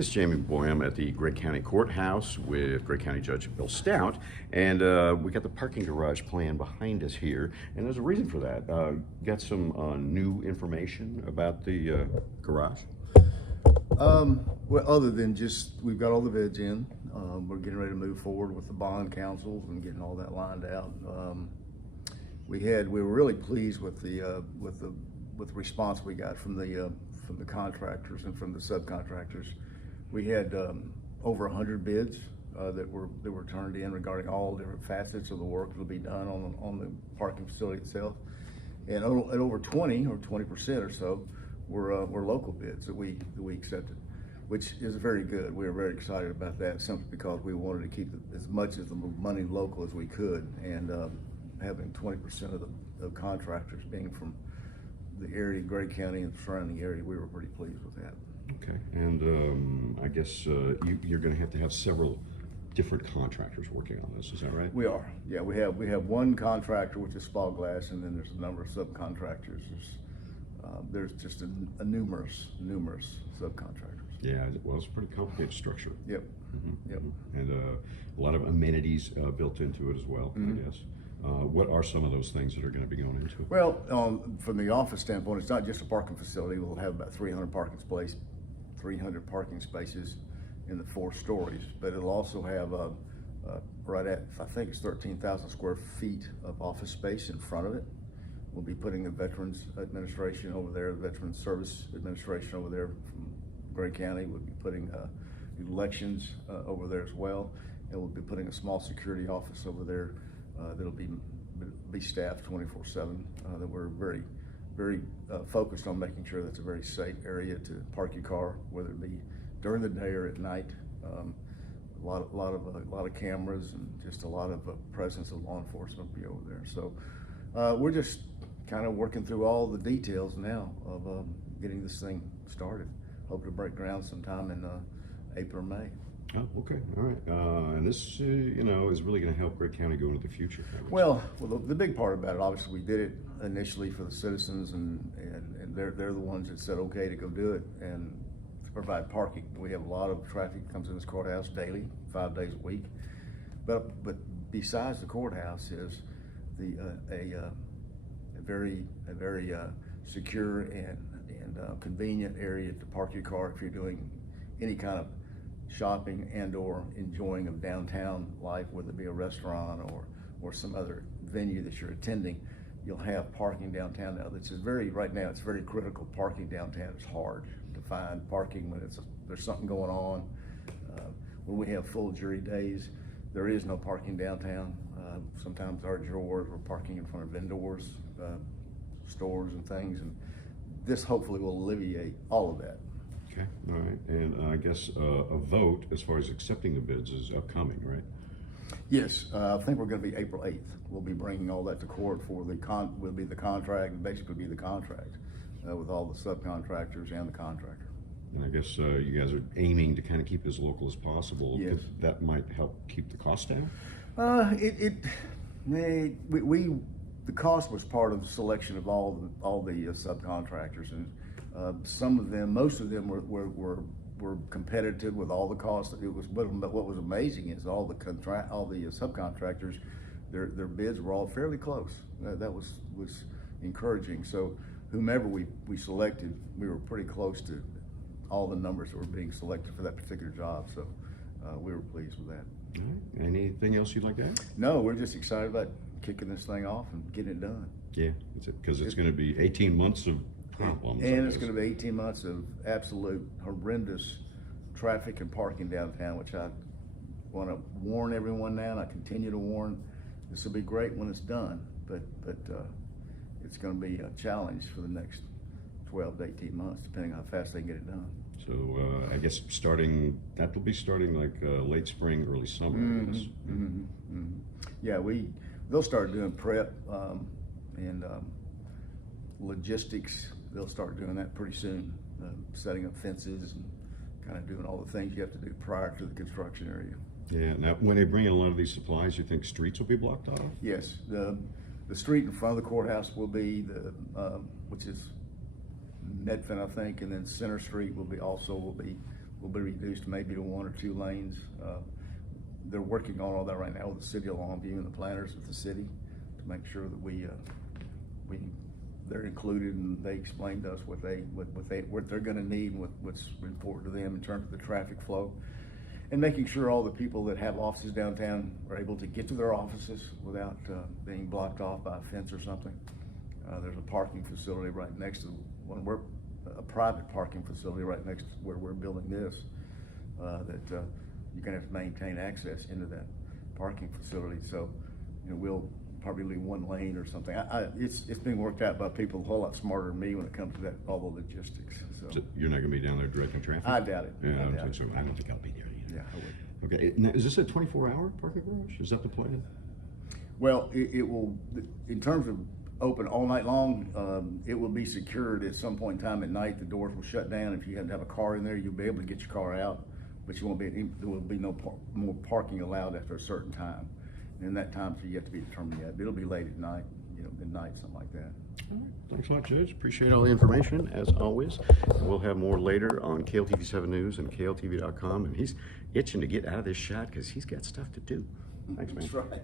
This is Jamey Boyum at the Gregg County Courthouse with Gregg County Judge Bill Stoudt, and we got the parking garage plan behind us here, and there's a reason for that. Got some new information about the garage? Well, other than just, we've got all the bids in. We're getting ready to move forward with the bond councils and getting all that lined out. We were really pleased with the response we got from the contractors and from the subcontractors. We had over 100 bids that were turned in regarding all different facets of the work that will be done on the parking facility itself, and over 20% or so were local bids that we accepted, which is very good. We were very excited about that, simply because we wanted to keep as much of the money local as we could, and having 20% of the contractors being from the area, Gregg County and surrounding area, we were pretty pleased with that. Okay, and I guess you're going to have several different contractors working on this. Is that right? We are. Yeah, we have one contractor, which is Spall Glass, and then there's a number of subcontractors. There's just a numerous subcontractors. Yeah, well, it's a pretty complicated structure. Yep. Mm-hmm. Yep. And a lot of amenities built into it as well, Mm-hmm. I guess. What are some of those things that are going to be going into it? Well, from the office standpoint, it's not just a parking facility. We'll have about 300 parking spaces in the 4 stories, but it'll also have right at, I think it's 13,000 square feet of office space in front of it. We'll be putting the Veterans Administration over there, the Veterans Service Administration over there from Gregg County. We'll be putting elections over there as well, and we'll be putting a small security office over there that'll be staffed 24/7. That we're very focused on making sure that's a very safe area to park your car, whether it be during the day or at night. A lot of cameras and just a lot of presence of law enforcement will be over there. So we're just kind of working through all the details now of getting this thing started. Hope to break ground sometime in April or May. Oh, okay, all right. And this, is really going to help Gregg County go into the future. Well, the big part about it, obviously, we did it initially for the citizens, and they're the ones that said okay to go do it and to provide parking. We have a lot of traffic that comes in this courthouse daily, 5 days a week. But besides the courthouse is a very secure and convenient area to park your car if you're doing any kind of shopping and or enjoying of downtown life, whether it be a restaurant or some other venue that you're attending. You'll have parking downtown now. Right now it's very critical. Parking downtown is hard to find parking when there's something going on. When we have full jury days, there is no parking downtown. Sometimes our jurors are parking in front of vendors, stores and things, and this hopefully will alleviate all of that. Okay, all right. And I guess a vote as far as accepting the bids is upcoming, right? Yes, I think we're going to be April 8th. We'll be bringing all that to court for will be the contract, and basically be the contract with all the subcontractors and the contractor. And I guess you guys are aiming to kind of keep it as local as possible. Yes. That might help keep the cost down? The cost was part of the selection of all the subcontractors, and most of them were competitive with all the costs. But what was amazing is all the subcontractors, their bids were all fairly close. That was encouraging. So whomever we selected, we were pretty close to all the numbers that were being selected for that particular job. So we were pleased with that. All right. Anything else you'd like to add? No, we're just excited about kicking this thing off and getting it done. Yeah, because it's going to be 18 months of problems. And it's going to be 18 months of absolute horrendous traffic and parking downtown, which I want to warn everyone now, and I continue to warn. This will be great when it's done, but it's going to be a challenge for the next 12 to 18 months, depending on how fast they can get it done. So I guess that'll be starting like late spring, early summer. Mm-hmm. Mm-hmm. Mm-hmm. Yeah, they'll start doing prep and logistics. They'll start doing that pretty soon, setting up fences and kind of doing all the things you have to do prior to the construction area. Yeah. Now, when they bring in a lot of these supplies, you think streets will be blocked off? Yes. The street in front of the courthouse will be which is Medfin, I think, and then Center Street will be will be reduced maybe to 1 or 2 lanes. They're working on all that right now with the city of Longview and the planners of the city to make sure that they're included, and they explain to us what they're going to need, and what's important to them in terms of the traffic flow, and making sure all the people that have offices downtown are able to get to their offices without being blocked off by a fence or something. There's a parking facility right next to a private parking facility right next to where we're building this, that you're going to have to maintain access into that parking facility. So, we'll probably leave 1 lane or something. It's being worked out by people a whole lot smarter than me when it comes to that, all the logistics. So You're not going to be down there directing traffic? I doubt it. Yeah, I don't think so. I don't think I'll be there either. Yeah, I would. Okay, now, is this a 24-hour parking garage? Is that the plan? Well, it will, in terms of open all night long, it will be secured at some point in time at night. The doors will shut down. If you have to have a car in there, you'll be able to get your car out, but there will be no more parking allowed after a certain time. And that time's yet to be determined yet. It'll be late at night, midnight, something like that. All right. Thanks a lot, Judge. Appreciate all the information, as always. We'll have more later on KLTV 7 News and KLTV.com. And he's itching to get out of this shot because he's got stuff to do. Thanks, man. That's right.